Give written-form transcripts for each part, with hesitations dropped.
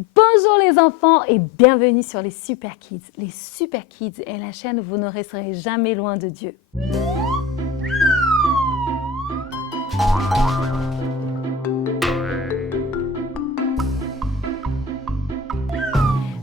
Bonjour les enfants et bienvenue sur les Super Kids. Les Super Kids est la chaîne où vous ne resterez jamais loin de Dieu.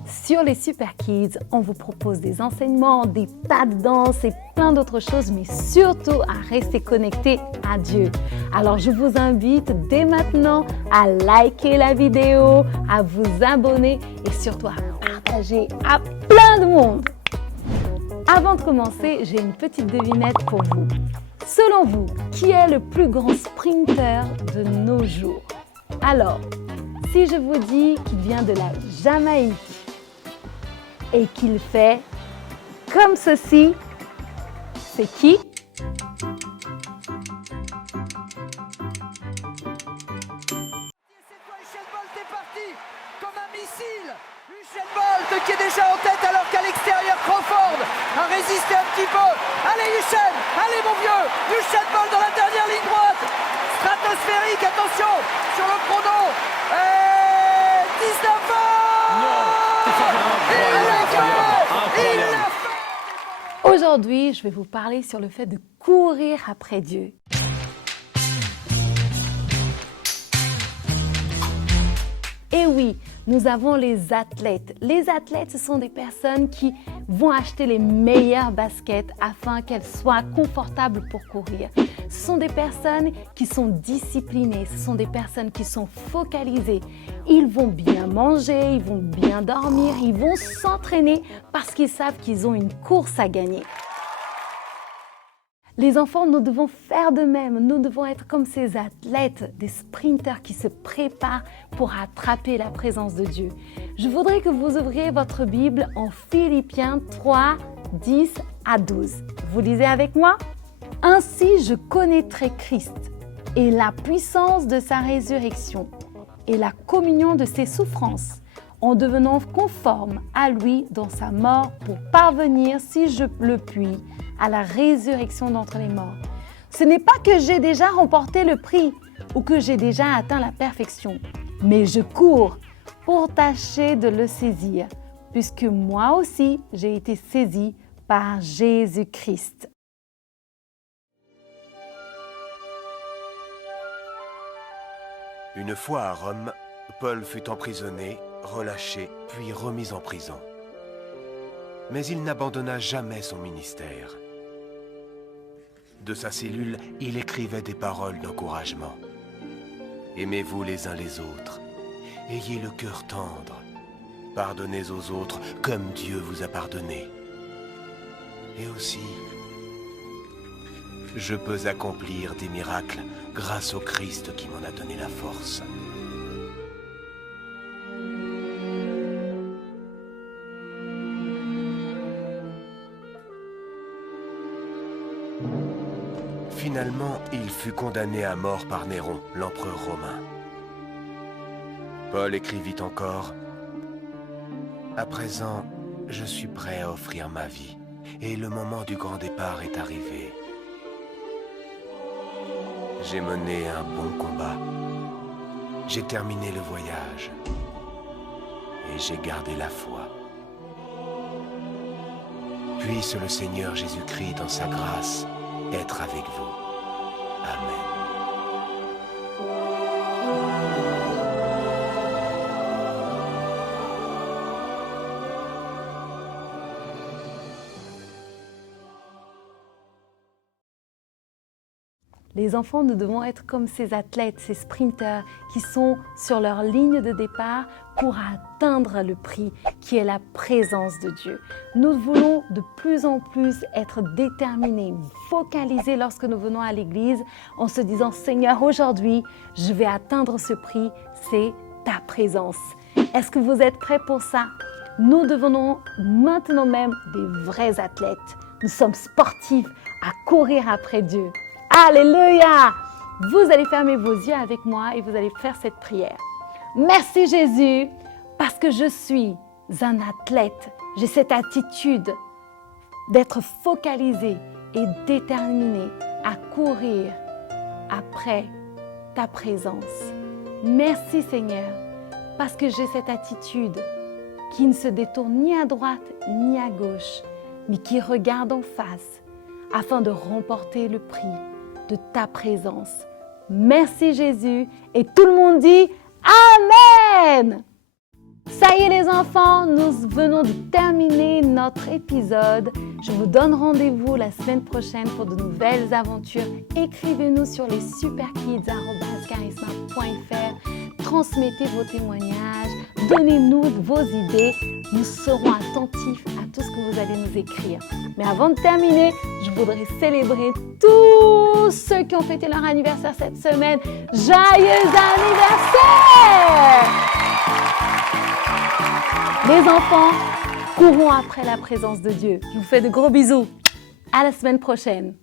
Sur les Super Kids, on vous propose des enseignements, des tas de danse et plein d'autres choses, mais surtout à rester connectés à Dieu. Alors je vous invite dès maintenant à liker la vidéo, à vous abonner et surtout à partager à plein de monde. Avant de commencer, j'ai une petite devinette pour vous. Selon vous, qui est le plus grand sprinter de nos jours? Alors, si je vous dis qu'il vient de la Jamaïque, et qu'il fait comme ceci, c'est qui? Cette fois, Usain Bolt est parti comme un missile. Usain Bolt qui est déjà en tête alors qu'à l'extérieur Crawford a résisté un petit peu. Allez Usain, allez mon vieux. Usain Bolt dans la dernière ligne droite. Stratosphérique, attention sur le chrono. 19 ans. Aujourd'hui, je vais vous parler sur le fait de courir après Dieu. Et oui, nous avons les athlètes. Les athlètes, ce sont des personnes qui vont acheter les meilleures baskets afin qu'elles soient confortables pour courir. Ce sont des personnes qui sont disciplinées, ce sont des personnes qui sont focalisées. Ils vont bien manger, ils vont bien dormir, ils vont s'entraîner parce qu'ils savent qu'ils ont une course à gagner. Les enfants, nous devons faire de même. Nous devons être comme ces athlètes, des sprinters qui se préparent pour attraper la présence de Dieu. Je voudrais que vous ouvriez votre Bible en Philippiens 3, 10 à 12. Vous lisez avec moi? « Ainsi je connaîtrai Christ et la puissance de sa résurrection et la communion de ses souffrances, en devenant conforme à lui dans sa mort pour parvenir, si je le puis, à la résurrection d'entre les morts. Ce n'est pas que j'ai déjà remporté le prix ou que j'ai déjà atteint la perfection, mais je cours pour tâcher de le saisir, puisque moi aussi j'ai été saisi par Jésus-Christ. » Une fois à Rome, Paul fut emprisonné, relâché, puis remis en prison. Mais il n'abandonna jamais son ministère. De sa cellule, il écrivait des paroles d'encouragement. Aimez-vous les uns les autres. Ayez le cœur tendre. Pardonnez aux autres comme Dieu vous a pardonné. Et aussi, je peux accomplir des miracles grâce au Christ qui m'en a donné la force. Finalement, il fut condamné à mort par Néron, l'empereur romain. Paul écrivit encore « À présent, je suis prêt à offrir ma vie, et le moment du grand départ est arrivé. J'ai mené un bon combat. J'ai terminé le voyage. Et j'ai gardé la foi. Puisse le Seigneur Jésus-Christ dans sa grâce être avec vous. Amen. Les enfants, nous devons être comme ces athlètes, ces sprinters qui sont sur leur ligne de départ pour atteindre le prix qui est la présence de Dieu. Nous voulons de plus en plus être déterminés, focalisés lorsque nous venons à l'église en se disant « Seigneur, aujourd'hui, je vais atteindre ce prix, c'est ta présence. » Est-ce que vous êtes prêts pour ça? Nous devenons maintenant même des vrais athlètes. Nous sommes sportifs à courir après Dieu. Alléluia! Vous allez fermer vos yeux avec moi et vous allez faire cette prière. Merci Jésus, parce que je suis un athlète. J'ai cette attitude d'être focalisé et déterminé à courir après ta présence. Merci Seigneur, parce que j'ai cette attitude qui ne se détourne ni à droite ni à gauche, mais qui regarde en face afin de remporter le prix de ta présence. Merci Jésus, et tout le monde dit Amen! Ça y est les enfants, nous venons de terminer notre épisode. Je vous donne rendez-vous la semaine prochaine pour de nouvelles aventures. Écrivez-nous sur les superkids@charisma.fr. Transmettez vos témoignages, donnez-nous vos idées. Nous serons attentifs à tout ce que vous allez nous écrire. Mais avant de terminer, je voudrais célébrer tous ceux qui ont fêté leur anniversaire cette semaine. Joyeux anniversaire! Les enfants, courons après la présence de Dieu. Je vous fais de gros bisous. À la semaine prochaine.